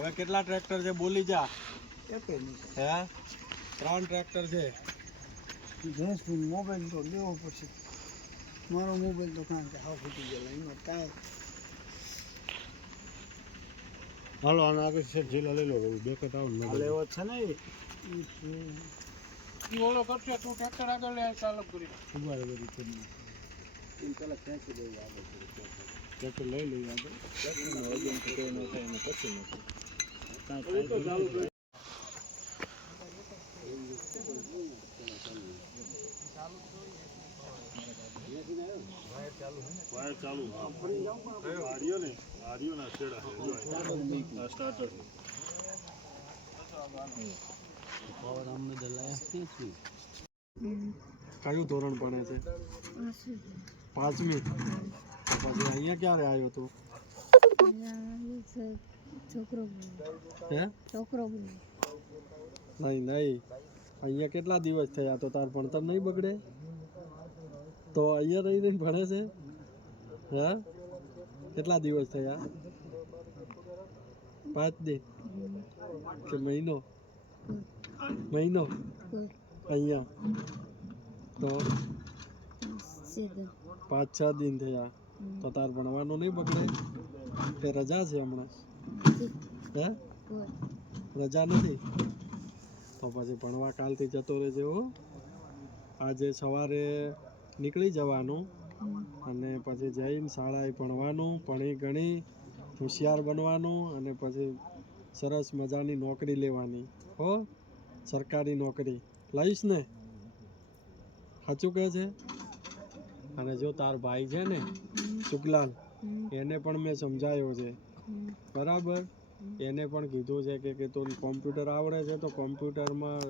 હવે કેટલા ટ્રેક્ટર છે બોલી જા. હે? ત્રણ ટ્રેક્ટર છે. ભેંસનો મોબાઈલ તો લેવો પડશે. મારો મોબાઈલ તો કારણ કે હાવ ફૂટી ગયેલો એમાં કાંઈ હાલો આના આગળ છે જીલા લઈ લો બે કટ આવો ને લેવો છે ને ઈ? ઈ ઓલો કરશે તું ટ્રેક્ટર આગળ લે ચાલુ કરી. ઊભા રહે બધી આગળ. ટ્રેક્ટર લઈ લઈએ આગળ. વાયર ચાલુ આર્યો ને આર્યો ના છેડા સ્ટાર્ટર કયું ધોરણ ભણે છે? પાંચમી. પછી અહીંયા ક્યારે આવ્યો તું? છોકરો હે? છોકરો નહીં નહીં. અહીંયા કેટલા દિવસ થયા? તો તાર ભણતર નહીં બગડે? તો અહીંયા રહી રહીને ભણે છે? હે? કેટલા દિવસ થયા? પાંચ દિન? કે મહિનો? મહિનો? અહીંયા? તો પાંચ છ દિન થયા. તો તાર ભણવાનું નહીં બગડે? કે રજા છે હમણાં? હે? રજા નથી? તો પછી ભણવા કાલથી જતો રહેજે હો. આજે સવારે નીકળી જવાનું અને પછી જઈને શાળાએ ભણવાનું ભણી ગણી હોશિયાર બનવાનું અને પછી સરસ મજાની નોકરી લેવાની. હો? સરકારી નોકરી. લઈશ ને? સાચું કહે છે? અને જો તાર ભાઈ છે ને શુકલાલ એને પણ મેં સમજાયો છે. બરાબર? એને પણ કીધું છે કે કે તું કોમ્પ્યુટર આવડે છે તો કોમ્પ્યુટરમાં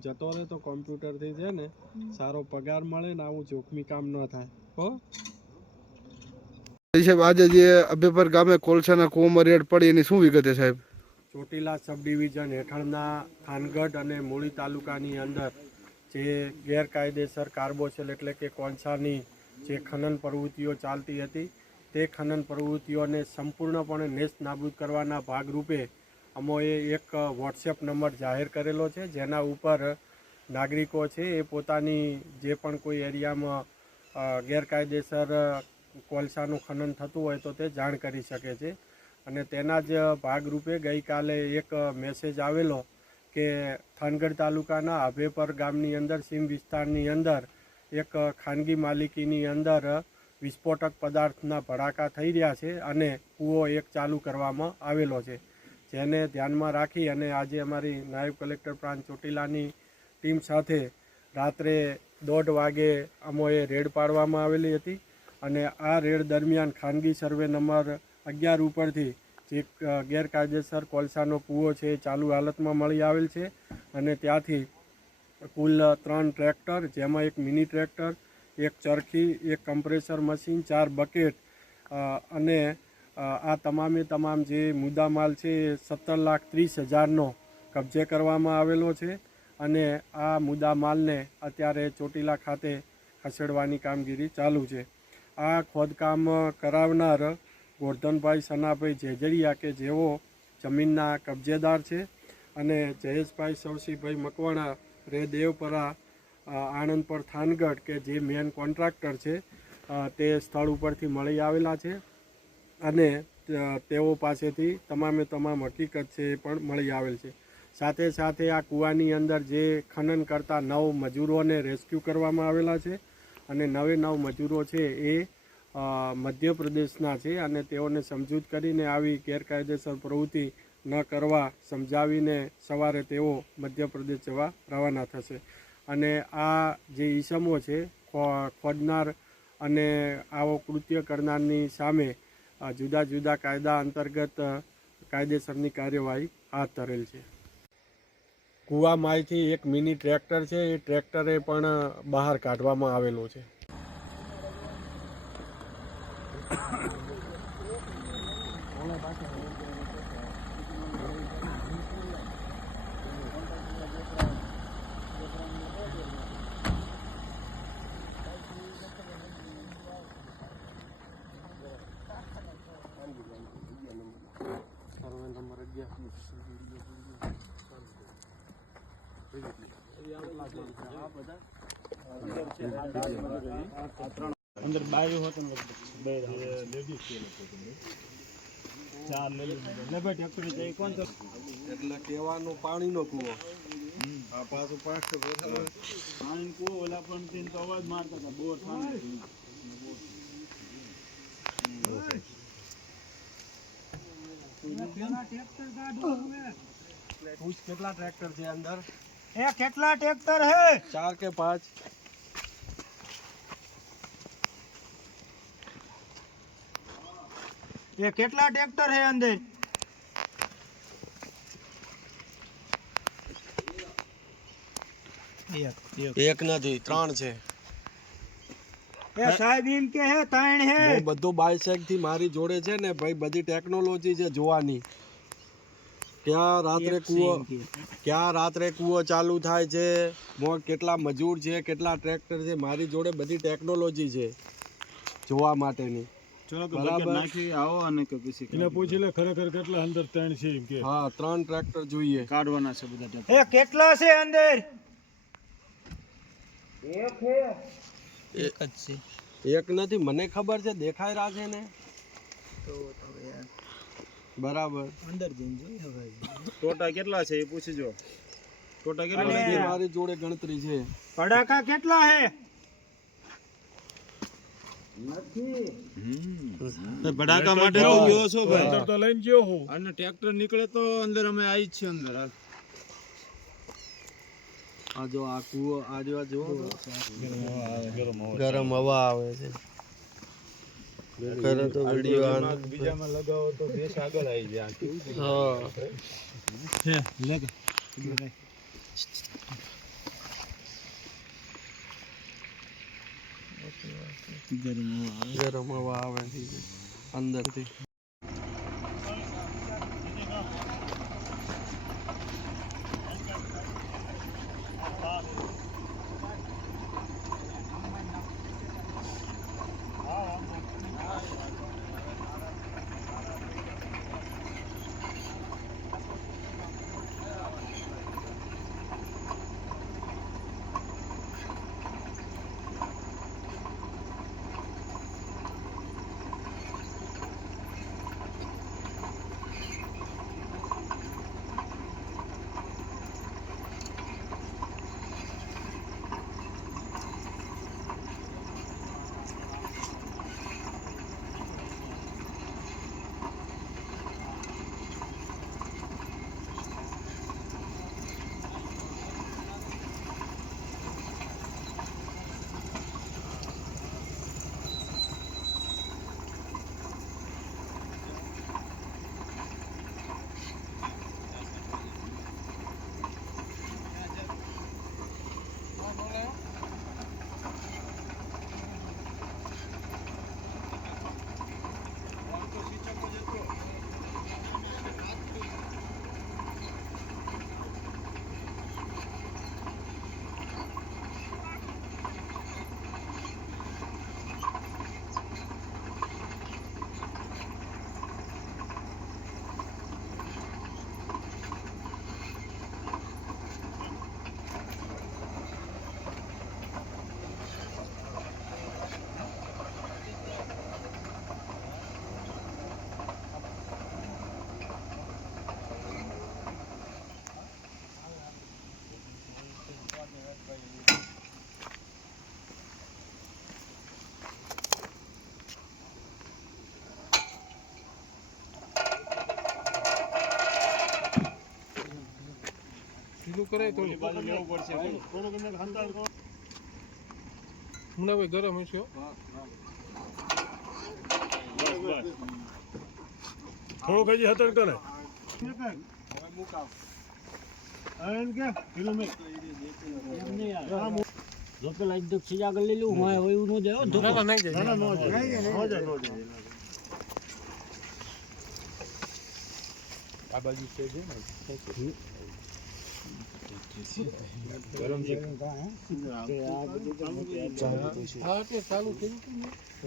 જતો રહે તો કોમ્પ્યુટરથી છે ને સારો પગાર મળે ને આવું જોખમી કામ ન થાય. હો? સાહેબ આજે જે અભેપર ગામે કોલસાના કૂવામાં રેડ પડી એની શું વિગતે સાહેબ? ચોટીલા સબ ડિવિઝન હેઠળના થાનગઢ અને મૂળી તાલુકાની અંદર જે ગેરકાયદેસર કાર્બોસેલ એટલે કે કોલસાની જે ખનન પ્રવૃત્તિઓ ચાલતી હતી તે ખનન પ્રવૃત્તિઓને સંપૂર્ણપણે નેસ્ત નાબૂદ કરવાના ભાગરૂપે અમોએ એક વોટ્સએપ નંબર જાહેર કરેલો છે, જેના ઉપર નાગરિકો છે એ પોતાની જે પણ કોઈ એરિયામાં ગેરકાયદેસર કોલસાનું ખનન થતું હોય તો તે જાણ કરી શકે છે. અને તેના જ ભાગરૂપે ગઈકાલે એક મેસેજ આવેલો કે થાનગઢ તાલુકાના આભેપર ગામની અંદર સીમ વિસ્તારની અંદર એક ખાનગી માલિકીની અંદર વિસ્ફોટક પદાર્થના ભડાકા થઈ રહ્યા છે અને કૂવો એક ચાલુ કરવામાં આવેલો છે, જેને ધ્યાનમાં રાખી અને આજે અમારી નાયબ કલેક્ટર પ્રાંત ચોટીલાની ટીમ સાથે રાત્રે દોઢ વાગે અમોએ રેડ પાડવામાં આવેલી હતી અને આ રેડ દરમિયાન ખાનગી સર્વે નંબર અગિયાર ઉપરથી જે ગેરકાયદેસર કોલસાનો કૂવો છે એ ચાલુ હાલતમાં મળી આવેલ છે અને ત્યાંથી કુલ ત્રણ ટ્રેક્ટર, જેમાં એક મિની ટ્રેક્ટર એક ચરખી, એક કમ્પ્રેસર મશીન ચાર બકેટ અને આ તમામે તમામ જે મુદ્દામાલ છે એ સત્તર લાખ ત્રીસ હજારનો કબજે કરવામાં આવેલો છે અને આ મુદ્દામાલને અત્યારે ચોટીલા ખાતે ખસેડવાની કામગીરી ચાલુ છે. આ ખોદકામ કરાવનાર ગોરધનભાઈ સનાભાઈ જેજરિયા કે જેઓ જમીનના કબજેદાર છે અને જયેશભાઈ સવસીભાઈ મકવાણા, રે દેવપરા આણંદ પર થાનગઢ કે જે મેન કોન્ટ્રાક્ટર છે તે સ્થળ ઉપરથી મળી આવેલા છે અને તેઓ પાસેથી તમામે તમામ હકીકત છે એ પણ મળી આવેલ છે. સાથે સાથે આ કૂવાની અંદર જે ખનન કરતા નવ મજૂરોને રેસ્ક્યુ કરવામાં આવેલા છે અને નવે નવ મજૂરો છે એ મધ્યપ્રદેશના છે અને તેઓને સમજૂત કરીને આવી ગેરકાયદેસર પ્રવૃત્તિ ન કરવા સમજાવીને સવારે તેઓ મધ્યપ્રદેશ જવા રવાના થશે. અને આ જે ઈસમો છે ખોદનાર અને આવો કૃત્ય કરનારની સામે જુદા જુદા કાયદા અંતર્ગત કાયદેસરની કાર્યવાહી હાથ ધરેલ છે. કૂવામાંથી એક મિની ટ્રેક્ટર છે, એ ટ્રેક્ટરે પણ બહાર કાઢવામાં આવેલું છે. અંદર બાયું હોત ને બે લેડીઝ કે લોકો તમને. ચાર લેડીઝ લે ભાઈ ટ્રેક્ટર જઈ કોણ તો એટલે કહેવાનું પાણીનો કૂવો. આ પાછું પાછું પાણી કુવો ઓલા પણ તીન તો અવાજ મારતા હતા. બોર પાણી. પૂછ કેટલા ટ્રેક્ટર છે અંદર એ કેટલા ટ્રેક્ટર હે ચાર કે પાંચ એ કેટલા ટ્રેક્ટર હે અંદર એક નથી ત્રણ છે એ સાહેબ એમ કે હે ત્રણ હે. બધું બાયસેકથી મારી જોડે છે ને ભાઈ બધી ટેકનોલોજી છે જોવાની. ક્યાં રાત્રે કૂવો ક્યાં રાત્રે કૂવો ચાલુ થાય છે મોં કેટલા મજૂર છે કેટલા ટ્રેક્ટર છે મારી જોડે બધી ટેકનોલોજી છે જોવા માટેની. કેટલા અંદર ત્રણ છે એમ કે હા ત્રણ ટ્રેક્ટર જોઈએ કાઢવાના છે. અંદર એક નથી મને ખબર છે દેખાય રહ્યા છે ને બરાબર. ટોટા કેટલા છે એ પૂછજો ટોટા કેટલા છે મારી જોડે ગણતરી છે. પડાકા કેટલા છે ભડાકા માટે તો ગયો છો ભાઈ. તો લઈને ગયો હું. અને ટ્રેક્ટર નીકળે તો અંદર અમે આવી જ છીએ અંદર. આ જો આ કૂવો આ જો જો ગરમ હવા આવે છે. કરે તો વીડિયો બીજામાં લગાવો તો દેશ આગળ આવી જાય. કેવું છે? હા. છે લગ. ગરમ હવા આવે છે. અંદરથી. ઢીલું કરે તો ઓલી બાજુ લેવું પડશે થોડુંક અંદર હંતાળ કરો. હમણાં ભાઈ ગરમ હશે થોડુંક હજી હતર કરે. એમ કે? મેં. ના ના નહીં જાય. ના, ના, નો જાય. નો જાય, નો જાય. આ બાજુ છે ને.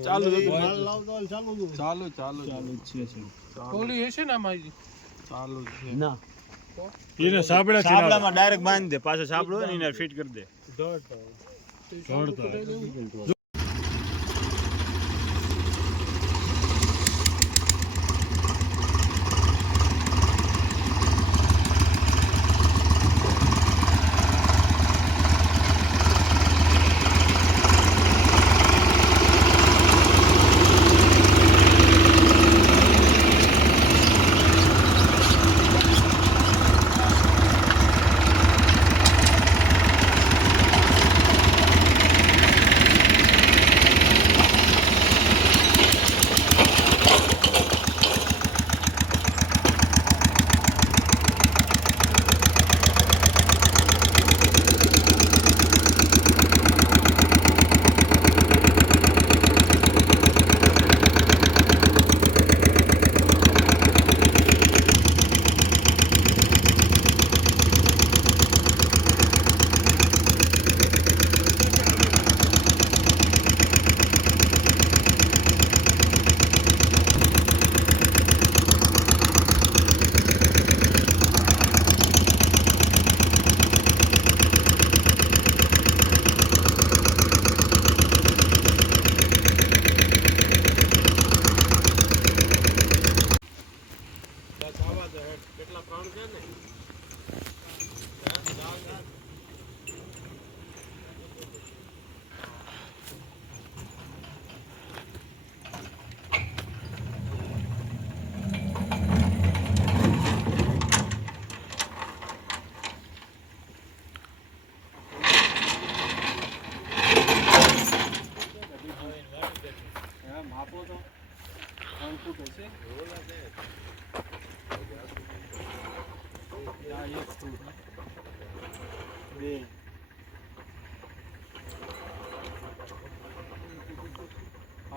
ચાલુ ચાલુ ચાલુ છે. હશે ને છે ના એને ડાયરેક્ટ બાંધી દે પાછો સાપડો ને એને ફિટ કરી દે દોડતા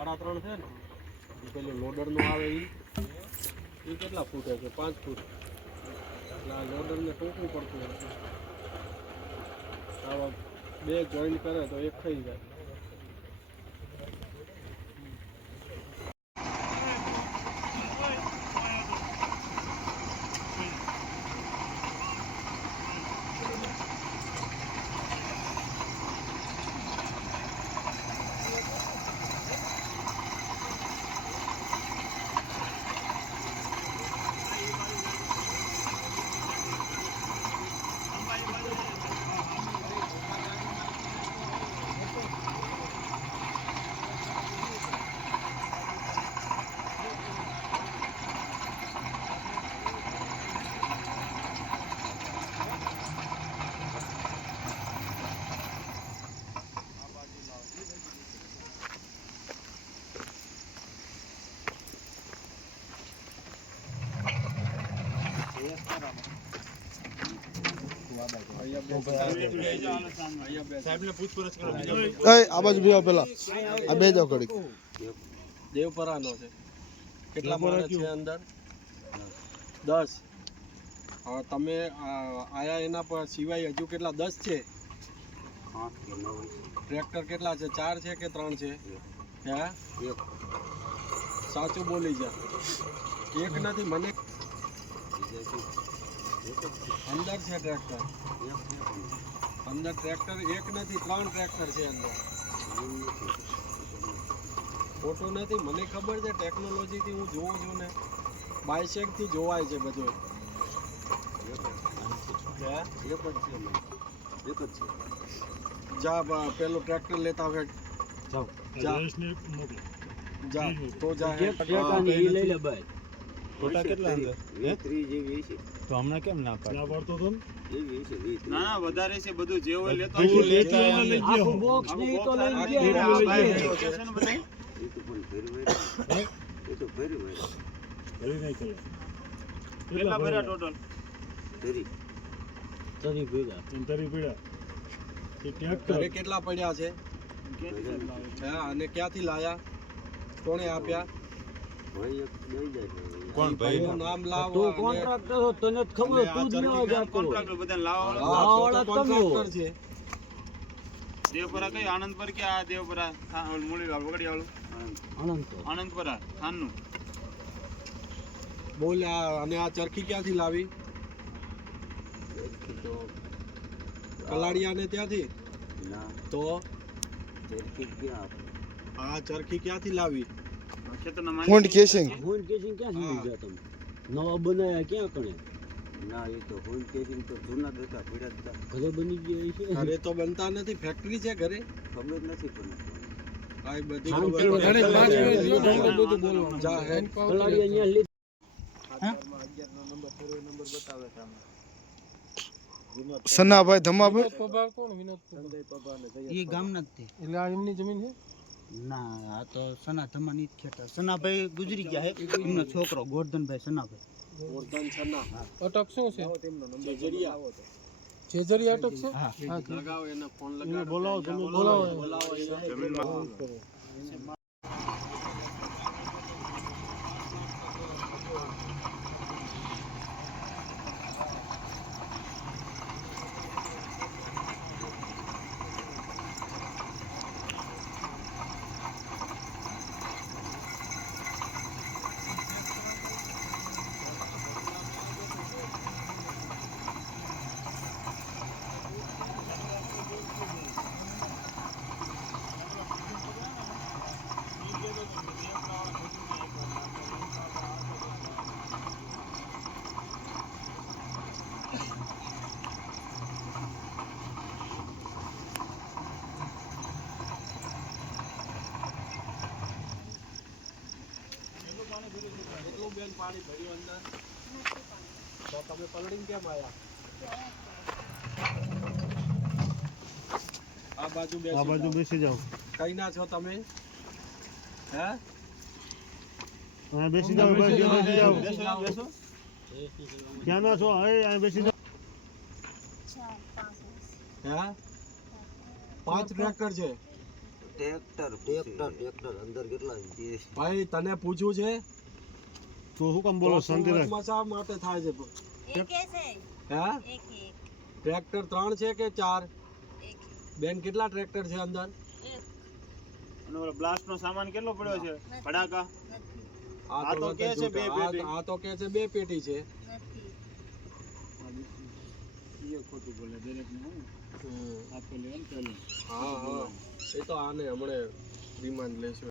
સાડા ત્રણ છે ને પેલું લોડરનું આવે એ એ કેટલા ફૂટ છે? પાંચ ફૂટ. એટલે આ લોડરને ટોકવું પડતું હશે. આવા બે જોઈન્ટ કરે તો એક થઈ જાય. આ બાજુ બેહો પેલા. આ બે જાવ ઘડીક. દેવપરાનો છે. કેટલા માણસ છે અંદર? દસ. તમે આયા એના પર સિવાય હજુ કેટલા દસ છે? ટ્રેક્ટર કેટલા છે? ચાર છે કે ત્રણ છે? હે? સાચું બોલી જા. એક નથી મને અંદર છે ટ્રેક્ટર. અંદર ટ્રેક્ટર એક નથી ત્રણ ટ્રેક્ટર છે અંદર. ખોટું નથી મને ખબર છે ટેકનોલોજીથી હું જોઉં છું ને બાયસેકથી જોવાય છે બધું. હે? જા બા, પેલું ટ્રેક્ટર લેતા હોય. જાઓ. જા. જા. તો જા. જે લઈ લે ભાઈ ખોટા કેટલા અંદર? તો હમણાં કેમ ના પાડ? ના પડતો તો ના? ના વધારે છે બધું જે હોય લેતો લેતા લઈ બોક્સ ને ઈ તો આખું ગયા. બોક્સ એ તો પણ ભાઈ એ તો બધાય? ભરી નહીં ચલો કેટલા ભર્યા ટોટલ તરી. પીડા એ ટ્રેક્ટર ઘરે કેટલા પડ્યા છે? હે અને ક્યાંથી લાયા? કોણે આપ્યા? કોણ ભાઈનું નામ લાવો તું કોન્ટ્રાક્ટર છો તને ખબર આ તું જ લેવા ચરખી કોન્ટ્રાક્ટર બધાને લાવવા હા, લાવાવાળા તો તો તમે હો. contractor છે. દેવપરા કઈ આનંદ કે આ દેવપરા? મૂળી વાળું વગડી વાળું? આનંદ આનંદપરા થાનનું બોલ અને આ ચરખી ક્યાંથી લાવી? તો કલાડિયાને ત્યાંથી? તો? ચરખી ક્યાં? આ ચરખી ક્યાંથી લાવી? ફોન્ટ કેસિંગ હોન કેસિંગ ક્યાં સુધી ગયા તમે નવા બનાયા ક્યાં કણે? ના એ તો હોન કેસિંગ તો જૂના જ હતા પીડા જ હતા. ઘરે બની ગયા છે ઘરે તો બનતા નથી ફેક્ટરી છે ઘરે? ખબર નથી પણ. આ બધી ખબર હોય. પાંચ મિનિટ જો ને બધું બોલવાનું. જા, હેડ. કલાડી અહીંયા લીધી સનાભાઈ ધમાભાઈ પભાર કોણ? વિનોદ પભાર એ ગામના જ તે. એટલે આ એમની જમીન છે? ના આ તો સના ધમાની જ ખેતર સનાભાઈ ગુજરી ગયા હે? એમનો છોકરો ગોરધનભાઈ સનાભાઈ. ગોરધન છન્ના. અટક શું છે? જેજડિયા. જેજરી અટક છે? હા. હા લગાવો એને ફોન લગાવો બોલાવો બોલાવો. બોલાવો બેન પાણી ભર્યું અંદર. તો તમે પલળીને કેમ આયા? આ બાજુ બેસી આ બાજુ જાઓ. બેસી જાઓ. કઈ ના છો તમે? હે? અહીંયા બેસી જાઓ બેસી જાઓ બેસી જાઓ. ક્યાં ના છો? હવે બેસી જાઓ. હે? પાંચ ટ્રેક્ટર છે. ટ્રેક્ટર ટ્રેક્ટર ટ્રેક્ટર અંદર કેટલા ભાઈ તને પૂછવું છે? તો શું કામ બોલો શાંતિ રાખ. મસા માટે થાય છે એક છે. હે? એક એક. ટ્રેક્ટર ત્રણ છે કે ચાર? બેન કેટલા ટ્રેક્ટર છે અંદર? એક. બ્લાસ્ટ નો સામાન કેટલો પડ્યો છે? આ આ તો કે છે બે. પેટી. આ- તો કે છે બે પેટી છે. નથી. ખોટું બોલે દરેક ને. આપેલું એમ ચાલે. હા હા. એ તો આને હમણે રિમાન્ડ લેશું.